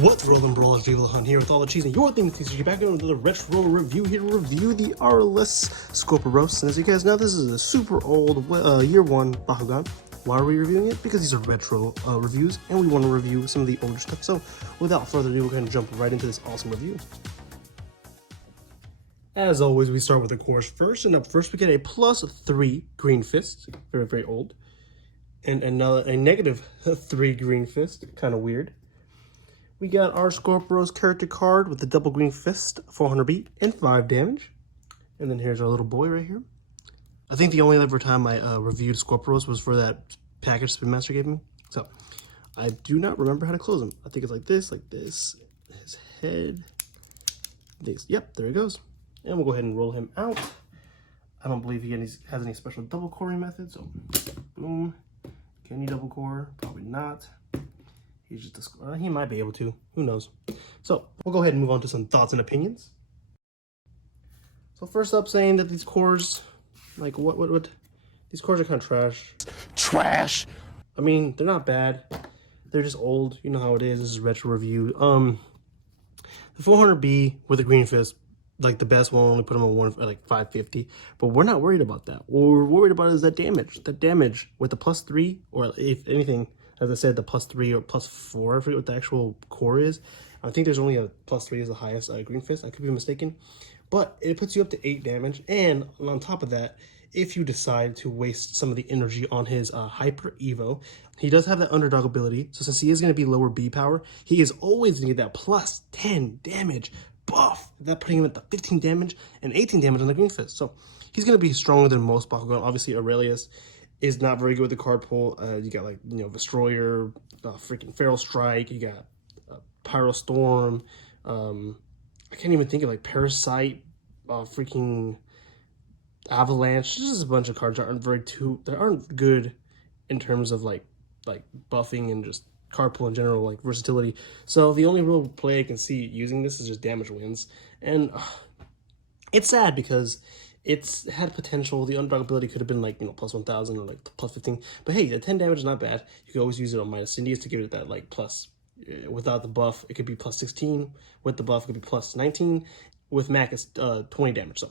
What's Rollin, Brawlers, Hunt here with all the cheese and your things. You're back with another retro review here to review the Aurelus Skorporos. And as you guys know, this is a super old year 1 Bakugan. Why are we reviewing it? Because these are retro reviews and we want to review some of the older stuff. So without further ado, we're going to jump right into this awesome review. As always, we start with the cores first, and up first we get a +3 green fist, very, very old. And another a -3 green fist, kind of weird. We got our Skorporos character card with the double green fist, 400 beat and 5 damage. And then here's our little boy right here. I think the only ever time I reviewed Skorporos was for that package Spin Master gave me. So I do not remember how to close him. I think it's like this, his head. This, yep, there he goes. And we'll go ahead and roll him out. I don't believe he has any special double coring method, so boom. Can you double core? Probably not. He's just he might be able to. Who knows? So we'll go ahead and move on to some thoughts and opinions. So first up, saying that these cores, like what? These cores are kind of trash. Trash. I mean, they're not bad. They're just old. You know how it is. This is retro review. The 400B with the green fist, like the best one, only put them on one at like 550. But we're not worried about that. What we're worried about is that damage. That damage with the +3, or if anything, as I said, the +3 or +4, I forget what the actual core is. I think there's only a +3 is the highest green fist. I could be mistaken. But it puts you up to 8 damage. And on top of that, if you decide to waste some of the energy on his Hyper Evo, he does have that underdog ability. So since he is going to be lower B power, he is always going to get that +10 damage buff. That putting him at the 15 damage and 18 damage on the green fist. So he's going to be stronger than most Bakugan. Obviously, Aurelus is not very good with the card pull. You got, like, you know, Destroyer, freaking Feral Strike. You got Pyro Storm. I can't even think of, like, Parasite, freaking Avalanche. There's just a bunch of cards that aren't good in terms of like buffing and just card pull in general, like versatility. So the only real play I can see using this is just damage wins. And it's sad because it's had potential. The underdog ability could have been like, you know, +1000 or like +15. But hey, the 10 damage is not bad. You can always use it on minus Cindy's to give it that like plus. Without the buff, it could be +16. With the buff, it could be +19. With Mac, it's 20 damage. So,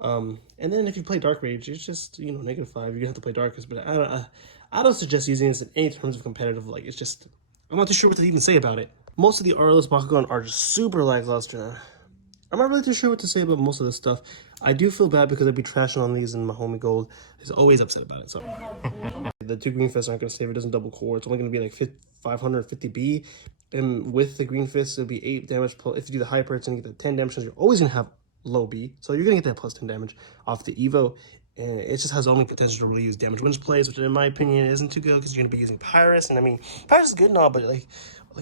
and then if you play Dark Rage, it's just, you know, -5. You're gonna have to play Darkest. But I don't suggest using this in any terms of competitive. Like, it's just, I'm not too sure what to even say about it. Most of the Aurelus Bakugan are just super lackluster. I'm not really too sure what to say about most of this stuff. I do feel bad because I'd be trashing on these, and my homie Gold is always upset about it. So the 2 green fists aren't going to save. It doesn't double core. It's only going to be like 550B, and with the green fists, it'll be 8 damage. If you do the hyper, it's going to get the 10 damage. You're always going to have low B, so you're going to get that +10 damage off the Evo, and it just has only potential to really use damage wins plays, which in my opinion isn't too good because you're going to be using Pyrus, and I mean, Pyrus is good and all, but like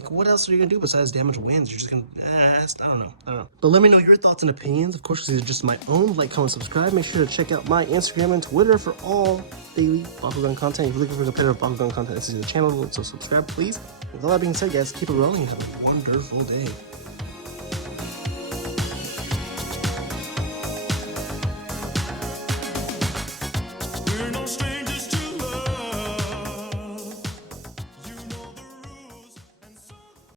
what else are you going to do besides damage wins? You're just going to, I don't know. But let me know your thoughts and opinions. Of course, because these are just my own. Like, comment, subscribe. Make sure to check out my Instagram and Twitter for all daily Bakugan content. If you're looking for competitive Bakugan content, this is the channel, so subscribe, please. With all that being said, guys, keep it rolling and have a wonderful day.